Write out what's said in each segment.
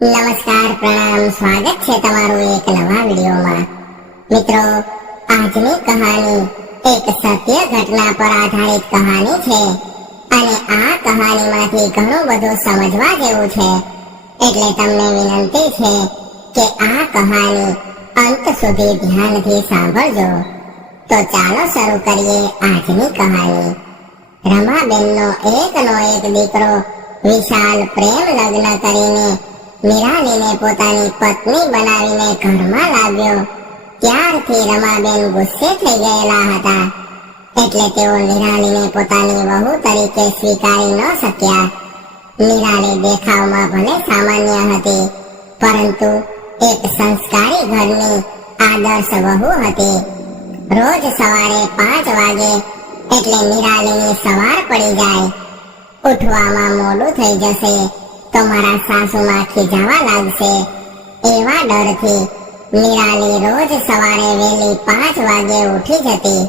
નમસ્કાર, પ્રણામ, સ્વાગત છે તમારું એક નવા વિડીયોમાં. મિત્રો, આજની કહાની એક સત્ય ઘટના પર આધારિત કહાની છે અને આ કહાનીમાંથી ઘણું બધું સમજવા જેવું છે. એટલે તમને વિનંતી છે કે આ કહાની અંત સુધી ધ્યાનથી સાંભળજો. તો ચાલો શરૂ કરીએ આજની કહાની. રમાબેનનો એકનો એક દીકરો વિશાલ પ્રેમ લગ્ન કરીને નિરાલીને પોતાની પત્ની બનાવીને ઘરમાં લાવ્યો. ત્યારથી રમાબેન ગુસ્સે થઈ ગયેલા હતા. એટલે તેઓ નિરાલીને પોતાની વહુ તરીકે સ્વીકારી ન શક્યા. નિરાલી દેખાવમાં ભલે સામાન્ય હતી, પરંતુ એક સંસ્કારી ઘરની આદર્શ વહુ હતી. રોજ સવારે પાંચ વાગે એટલે નિરાલીની સવાર પડી જાય. ઉઠવામાં મોડું થઈ જશે. તો મારા સાસુમાં ખીજાવા લાગશે. એવા ડરથી નિરાલી રોજ સવારે વહેલી પાંચ વાગે ઉઠી જતી.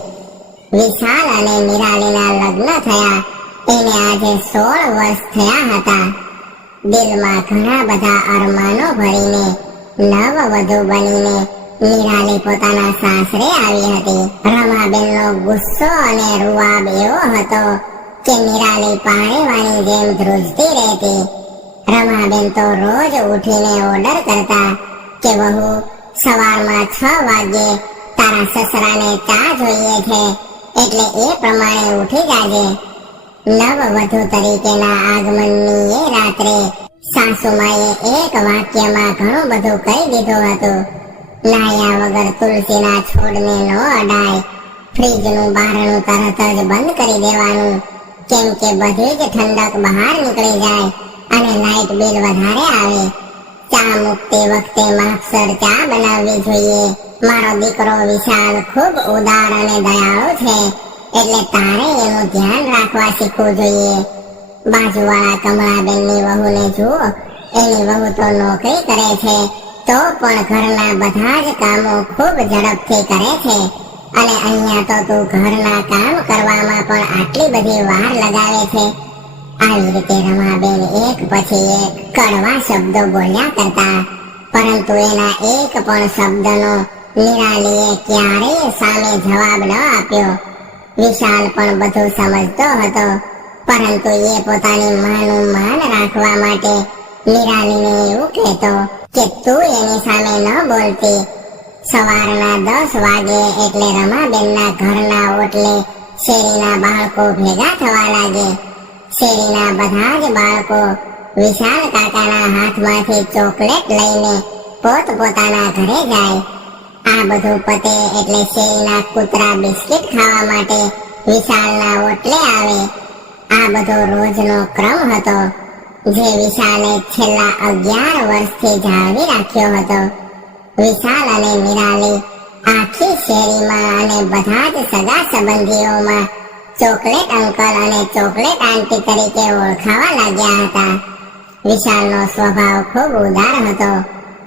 વિશાલ અને નિરાલીના લગ્ન થયા. એને આજે સોળ વર્ષ થયા હતા. દિલમાં ઘણા બધા અરમાનો ભરીને નવ વધુ બનીને નિરાલી પોતાના સાસરે આવી હતી. રમાબેનનો ગુસ્સો અને રૂવાબ એવો હતો કે નિરાલી પાણીવાની જેમ ધ્રુજતી રહેતી. રમાબેન તો રોજ ઉઠીને ઓર્ડર કરતા કે વહુ, સવારમાં છ વાગે તારા સસરાને ચા જોઈએ છે. એટલે એ પ્રમાણે ઉઠી જાજે. નવ વધુ તરીકેના આગમનની એ રાત્રે સાસુમાએ એક વાક્યમાં ઘણું બધું કહી દીધું હતું. નાયા વગર તુલસીના છોડને ન અડાય. ફ્રીજનું બારણું તરત જ બંધ કરી દેવાનું. કેમ કે બધી જ ઠંડક બહાર નીકળી જાય. અને લાઇટ બિલ વધારે આવે. ચા મૂકતી વખતે માપસર ચા બનાવવી જોઈએ. મારો દીકરો વિશાલ ખૂબ ઉદાર અને દયાળુ છે. એટલે તારે એનું ધ્યાન રાખવા શીખવું જોઈએ. બાજુવાળા કમળાબેનની વહુને જુઓ. એની વહુ તો નોકરી કરે છે. તો પણ ઘરના બધા જ કામો ખૂબ ઝડપથી કરે છે. અને અહીંયા તો તું ઘરના કામ કરવામાં પણ આટલી બધી વાર લગાવે છે. આવી રીતે રમાબેન એક પછી એક કડવા શબ્દો બોલ્યા કરતા પરંતુ એના એક પણ શબ્દનો નિરાલીએ ક્યારેય સામે જવાબ ન આપ્યો વિશાલ પણ બધું સમજતો હતો પરંતુ એ પોતાની માનું માન રાખવા માટે નિરાલીને એવું કહેતો કે તું એની સામે ન બોલતી સવારના દસ વાગે એટલે રમાબેનના ઘરના ઓટલે શેરીના બાળકો ભેગા થવા લાગે શેરીના બધા જ બાળકો વિશાલ કાકાના હાથમાંથી ચોકલેટ લઈને પોત પોતાના ઘરે જાય. આ બધું પતે એટલે શેરીના કૂતરા બિસ્કિટ ખાવા માટે વિશાલના ઓટલે આવે. આ બધો રોજનો ક્રમ હતો, જે વિશાલે છેલ્લા અગિયાર વર્ષથી જાળવી રાખ્યો હતો. વિશાલ અને નિરાલી આખી શેરીમાં અને બધા જ સગા સંબંધીઓમાં ચોકલેટ અંકલ અને ચોકલેટ આંટી તરીકે ઓળખાવા લાગ્યા હતા. વિશાલનો સ્વભાવ ખૂબ ઉદાર હતો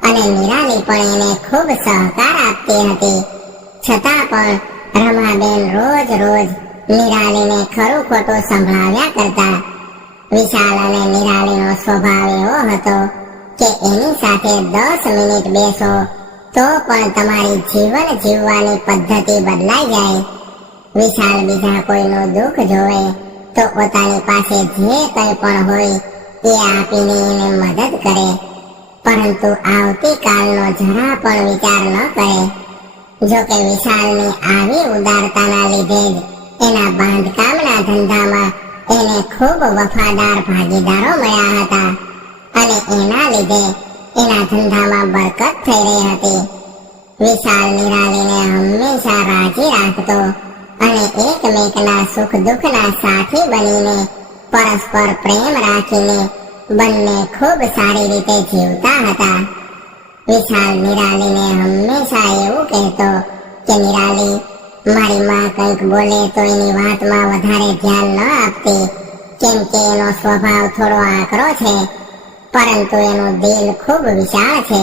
અને નિરાલી પણ એને ખૂબ સહકાર આપતી હતી. છતાં પણ રમાબેન રોજ રોજ નિરાલીને ખરું ખોટું સંભળાવ્યા કરતા. વિશાલ અને નિરાલીનો સ્વભાવ એવો હતો કે એની સાથે દસ મિનિટ બેસો તો પણ તમારી જીવન જીવવાની પદ્ધતિ બદલાઈ જાય. વિશાલ બીજા કોઈનું દુઃખ જોવે, તો પોતાની પાસે જે કંઈ પણ હોય તે આપીને એને મદદ કરે. પરંતુ આવતીકાલનો જરા પણ વિચાર ન કરે. જો કે વિશાલની આવી ઉદારતાના લીધે જ એના બાંધકામના ધંધામાં એને ખૂબ વફાદાર ભાગીદારો મળ્યા હતા. અને એના લીધે એના ધંધામાં બરકત થઈ રહી હતી. વિશાલ નિરાલીને હંમેશા રાજી રાખતો અને એકમેકના સુખ દુઃખના સાથી બનીને પરસ્પર પ્રેમ રાખીને બંને ખૂબ સારી રીતે જીવતા હતા. વિશાલ નિરાલીને હંમેશા એવું કહેતો કે, નિરાલી, મારી માં કંઈક બોલે તો એની વાતમાં વધારે ધ્યાન ન આપતી. કેમ કે એનો સ્વભાવ થોડો આકરો છે, પરંતુ એનું દિલ ખૂબ વિશાળ છે.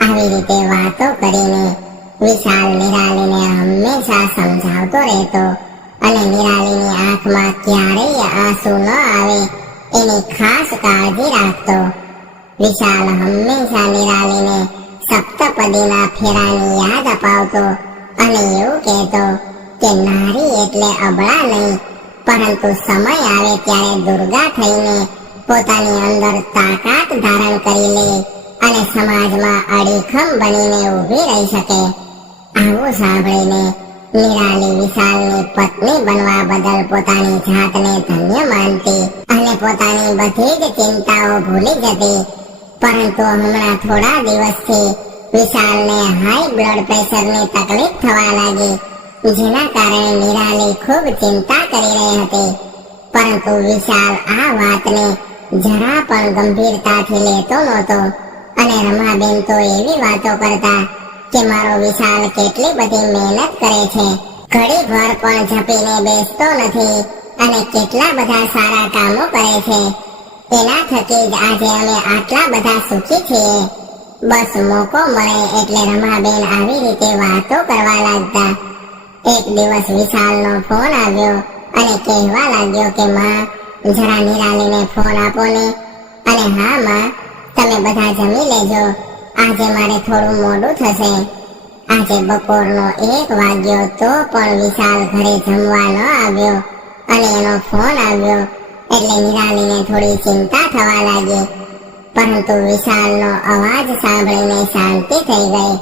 આવી રીતે વાતો કરીને વિશાલ નિરાલીને હંમેશા સમજાવતો રહેતો અને નિરાલીની આંખમાં ક્યારેય આંસુ ન આવે એની ખાસ કાળજી રાખતો. વિશાલ હંમેશા નિરાલીને સપ્તપદીના ફેરાની યાદ અપાવતો અને એવું કહેતો કે નારી એટલે અબળા નહીં, પરંતુ સમય આવે ત્યારે દુર્ગા થઈને પોતાની અંદર તાકાત ધારણ કરી લે અને સમાજમાં અડીખમ બનીને ઊભી રહી શકે. આવું સાંભળીને નિરાલી, વિશાલની પત્ની બનવા બદલ પોતાની જાતને ધન્ય માનતી અને પોતાની બધી જ ચિંતાઓ ભૂલી જતી. પરંતુ હમણાં થોડા દિવસથી વિશાલને હાઈ બ્લડ પ્રેશરની તકલીફ થવા લાગી, જેના કારણે નિરાલી ખૂબ ચિંતા કરી રહી હતી. પરંતુ વિશાલ આ વાતને જરા પણ ગંભીરતાથી લેતો નહોતો અને રમાબેન તો એવી વાતો કરતા કે મારો વિશાલ કેટલી બધી મહેનત કરે છે. ઘડી ભર પણ ઝપીને બેસતો નથી અને કેટલા બધા સારા કામો કરે છે. એના થકી જ આજે અમે આટલા બધા સુખી છીએ. બસ મોકો મળે એટલે રમાબેન આવી રીતે વાતો કરવા લાગતા. એક દિવસ વિશાલનો ફોન આવ્યો અને કહેવા લાગ્યો કે, માં, જરા નિરાલીને ફોન આપો ને. અને, હા, માં, તમે બધા જમી લેજો. આજે મારે થોડું મોડું થશે. આજે બપોરનો એક વાગ્યો તો પણ વિશાલ ઘરે જમવા ન આવ્યો અને એનો ફોન આવ્યો. એટલે નિરાલીને થોડી ચિંતા થવા લાગી. પરંતુ વિશાલનો અવાજ સાંભળીને શાંતિ થઈ ગઈ.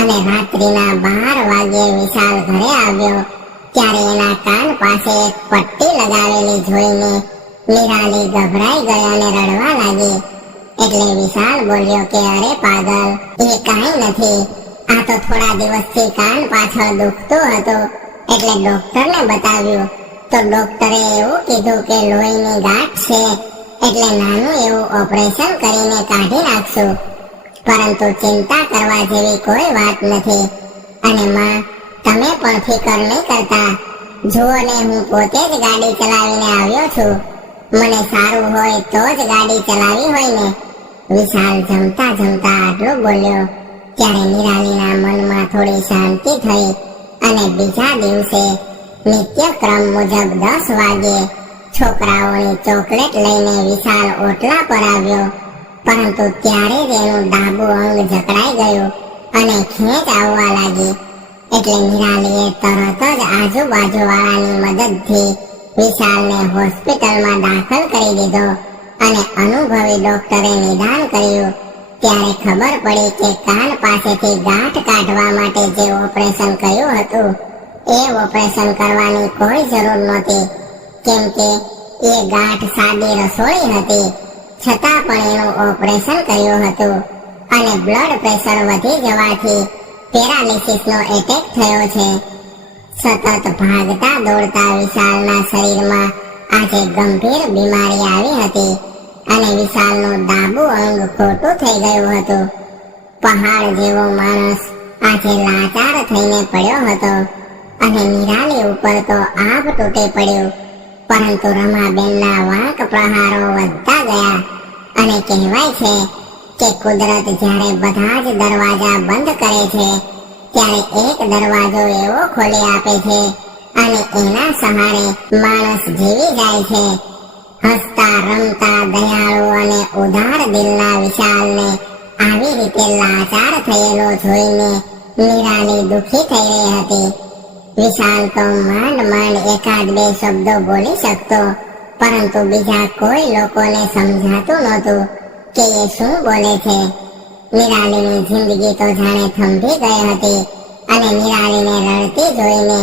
અને રાત્રિના બાર વાગ્યે વિશાલ ઘરે આવ્યો. ત્યારે એના કાન પાસે એક પટ્ટી લગાવેલી જોઈને નિરાલી ગભરાઈ ગઈ અને રડવા લાગી. એટલે વિશાલ બોલ્યો કે, અરે પાગલ, એ કાંઈ નથી. આ તો થોડા દિવસથી કાન પાછળ દુખતું હતું. એટલે ડોક્ટરને બતાવ્યું. તો ડોક્ટરે એવું કીધું કે, લોહીની ગાંઠ છે, એટલે નાનું એવું ઓપરેશન કરીને કાઢી નાખશું. પરંતુ ચિંતા કરવા જેવી કોઈ વાત નથી. અને માં, તમે પણ ફિકર નહીં કરતા. જુઓ ને, હું પોતે જ ગાડી ચલાવીને આવ્યો છું. મને સારું હોય તો જ ગાડી ચલાવી હોય ને. વિશાલ જમતા જમતા આટલું બોલ્યો. ત્યારે નિરાલીના મનમાં થોડી શાંતિ થઈ અને બીજા દિવસે નિત્યક્રમ મુજબ દસ વાગે છોકરાઓની ચોકલેટ લઈને વિશાલ ઓટલા પર આવ્યો. પરંતુ ત્યારે જ એનું ડાબુ અંગ જકડાઈ ગયું અને ખેંચ આવવા લાગી. એટલે નિરાલીએ તરત જ આજુબાજુવાળાની મદદથી વિશાલને હોસ્પિટલમાં દાખલ કરી દીધો અને અનુભવી ડોક્ટરે નિદાન કર્યું. ત્યારે ખબર પડી કે કાન પાસેથી ગાંઠ કાઢવા માટે જે ઓપરેશન કર્યું હતું, એ ઓપરેશન કરવાની કોઈ જરૂર નહોતી. કેમ કે એ ગાંઠ સાદી રસોઈ હતી, છતાં પણ એનું ઓપરેશન કર્યું હતું અને બ્લડ પ્રેશર વધી જવાથી પેરાલિસિસનો એટેક થયો છે. સતત ભાગતા દોડતા વિશાલના શરીરમાં આજે ગંભીર બીમારી આવી હતી અને વિશાલનું ડાબું અંગ ખોટું થઈ ગયું હતું. પહાડ જેવો માણસ આજે લાચાર થઈને પડ્યો હતો અને નિરાલી ઉપર તો આભ તૂટી પડ્યું, પરંતુ રમાબેનના વાંક પ્રહારો વધતા ગયા અને કહેવાય છે કે કુદરત જ્યારે બધા જ દરવાજા બંધ કરે છે ત્યારે એક દરવાજો એવો ખોલી આપે છે અને એના સહારે માણસ જીવી જાય છે. હસતા, રમતા, દયાળુ અને ઉદાર દિલના વિશાલને આવી રીતે લાચાર થયેલો જોઈને મીરાની દુઃખી થઈ રહી હતી. વિશાલ તો માંડ માંડ એકાદ બે શબ્દો બોલી શકતો, પરંતુ બીજા કોઈ લોકોને સમજાતું નહોતું કે એ શું બોલે છે. નિરાલીની જિંદગી તો જાણે થંભી ગઈ હતી અને નિરાલીને રડતી જોઈને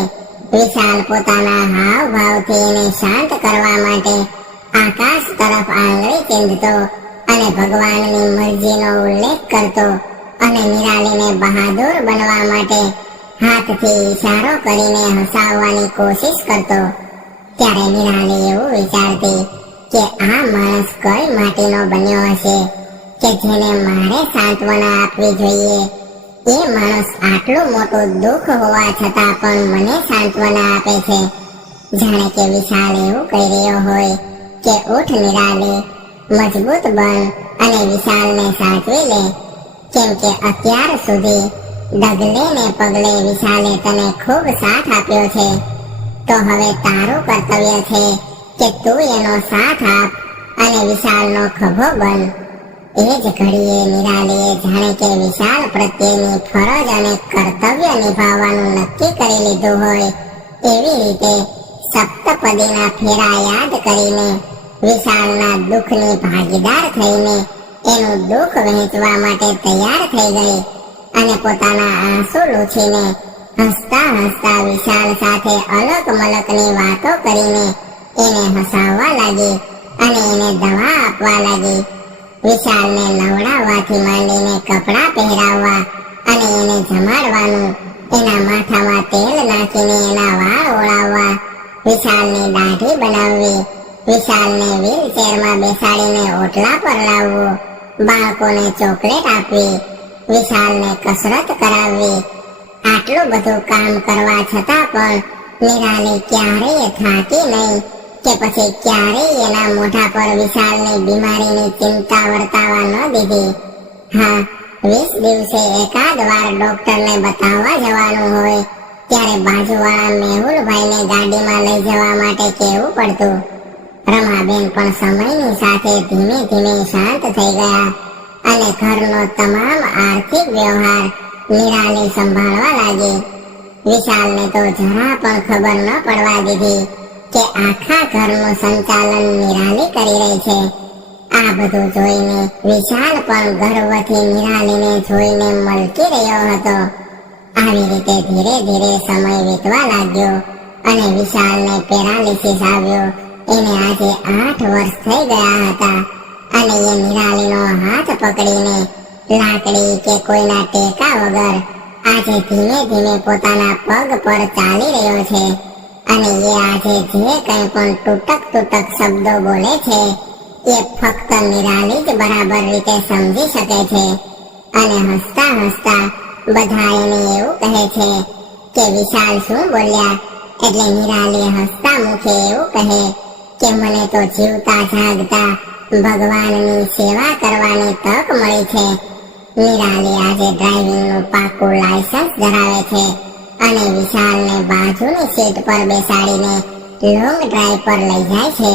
વિશાલ પોતાના હાવ ભાવથી એને શાંત કરવા માટે આકાશ તરફ આંગળી ચીંધતો અને ભગવાનની મરજીનો ઉલ્લેખ કરતો અને નિરાલીને બહાદુર બનવા માટે હાથથી ઈશારો કરીને હસાવવાની કોશિશ કરતો. ત્યારે નિરાલી એવું વિચારતી કે આ માણસ કઈ માટીનો બન્યો હશે? કે જેને મારે સાંત્વના આપવી જોઈએ. એ માણસ આટલું મોટું દુઃખ હોવા છતાં પણ મને સાંત્વના આપે છે. જાણે કે વિશાલ એવું કહી રહ્યો હોય કે ઉઠ નિરાલી, મજબૂત બન અને વિશાલને સાચવી લે. કેમ કે અત્યાર સુધી ડગલે ને પગલે વિશાલે તને ખૂબ સાથ આપ્યો છે. તો હવે તારું કર્તવ્ય છે કે તું એનો સાથ આપ અને વિશાલનો ખભો બન. એ જ ઘડીએ નિરાલીએ જાણે કે વિશાળ પ્રત્યેની ફરજ અને કર્તવ્ય નિભાવવાનું નક્કી કરી લીધું હોય, એવી રીતે સપ્તપદીના ફેરા યાદ કરીને વિશાળના દુઃખની ભાગીદાર થઈને એનું દુઃખ વહેંચવા માટે તૈયાર થઈ ગઈ અને પોતાના આંસુ લૂછીને હસતા હસતા વિશાળ સાથે અલગ મલકની વાતો કરીને એને હસાવવા લાગી અને એને દવા આપવા લાગી. વિશાલને નવડાવવાથી માંડીને કપડાં પહેરાવવા અને એને જમાડવાનું એના માથામાં તેલ નાખીને એના વાળ ઓળાવવા, વિશાલની દાઢી બનાવવી, વિશાલને વ્હીલચેરમાં બેસાડીને ઓટલા પર લાવવો, બાળકોને ચોકલેટ આપવી, વિશાલને કસરત કરાવવી, આટલું બધું કામ કરવા છતાં પણ નિરાલી ક્યારેય થાકી નહીં. કે પછી ક્યારેય એના મોઢા પર વિશાલની બીમારીની ચિંતા વર્તાવા ન દીધી. હા, વીસ દિવસે એકાદ વાર ડોક્ટરને બતાવવા જવાનું હોય, ત્યારે બાજુવાળા મેહુલભાઈને ગાડીમાં લઈ જવા માટે કહેવું પડતું. રમાબેન પણ સમયની સાથે ધીમે ધીમે શાંત થઈ ગયા અને ઘરનો તમામ આર્થિક વ્યવહાર નિરાલી સંભાળવા લાગી. વિશાલને તો જરા પણ ખબર ન પડવા દીધી. કે આખા ઘરનું સંચાલન નિરાલી કરી રહી છે. આ બધું જોઈને વિશાલ પણ ગર્વથી નિરાલીને જોઈને મલકી રહ્યો હતો. આવી રીતે ધીરે ધીરે સમય વીતવા લાગ્યો અને વિશાલને પેરાલિસિસ આવ્યો. એને આજે આઠ વર્ષ થઈ ગયા હતા અને એ નિરાલીનો હાથ પકડીને લાકડી કે કોઈના ટેકા વગર આજે ધીમે ધીમે પોતાના પગ પર ચાલી રહ્યો છે. અને એ આજે જે કંઈ પણ તૂટક તૂટક શબ્દો બોલે છે, એ ફક્ત નિરાલી જ બરાબર રીતે સમજી શકે છે અને હસતા હસતા બધા એને એવું કહે છે કે વિશાલ શું બોલ્યા? એટલે નિરાલી હસતા મુખે એવું કહે કે મને તો જીવતા જાગતા ભગવાનની સેવા કરવાની તક મળી છે. નિરાલી આજે ડ્રાઇવિંગનું પાકું લાયસન્સ ધરાવે છે અને વિશાલને બાજુની સીટ પર બેસાડીને લોંગ ડ્રાઈવ પર લઈ જાય છે.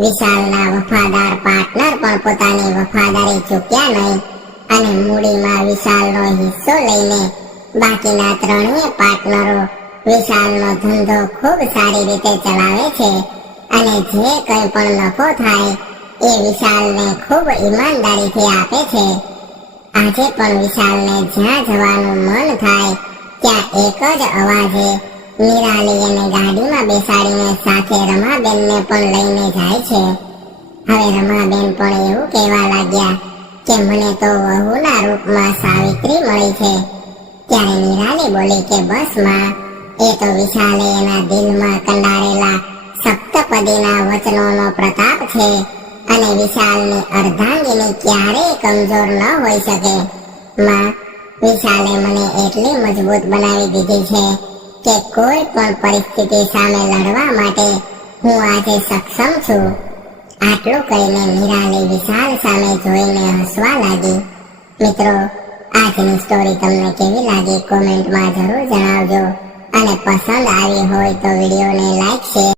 વિશાલના વફાદાર પાર્ટનર પણ પોતાની વફાદારી ચૂક્યા નહીં અને મૂડીમાં વિશાલનો હિસ્સો લઈને બાકીના ત્રણેય પાર્ટનરો વિશાલનો ધંધો ખૂબ સારી રીતે ચલાવે છે અને જે કંઈ પણ નફો થાય એ વિશાલને ખૂબ ઈમાનદારીથી આપે છે. આજે પણ વિશાલને જ્યાં જવાનું મન થાય ત્યાં એક જ અવાજે નિરાલી ગાડીમાં બેસાડીને સાથે રમાબેનને પણ લઈને જાય છે. હવે રમાબેન પણ એવું કહેવા લાગ્યા કે મને તો વહુના રૂપમાં સાવિત્રી મળી છે. ત્યારે નિરાલી બોલી કે બસમાં, એ તો વિશાલે એના દિલમાં કંડારેલા સપ્તપદીના વચનોનો પ્રતાપ છે અને વિશાલની અર્ધાંગીની ક્યારેય કમજોર ન હોઈ શકે. માં વિશાલે મને એટલી મજબૂત બનાવી દીધી છે કે કોઈ પણ પરિસ્થિતિ સામે લડવા માટે હું આજે સક્ષમ છું. આટલું કહીને નિરાલી વિશાલ સામે જોઈને હસવા લાગી. મિત્રો, આજની સ્ટોરી તમને કેવી લાગી? કોમેન્ટમાં જરૂર જણાવજો. અને પસંદ આવી હોય તો વિડીયોને લાઈક શેર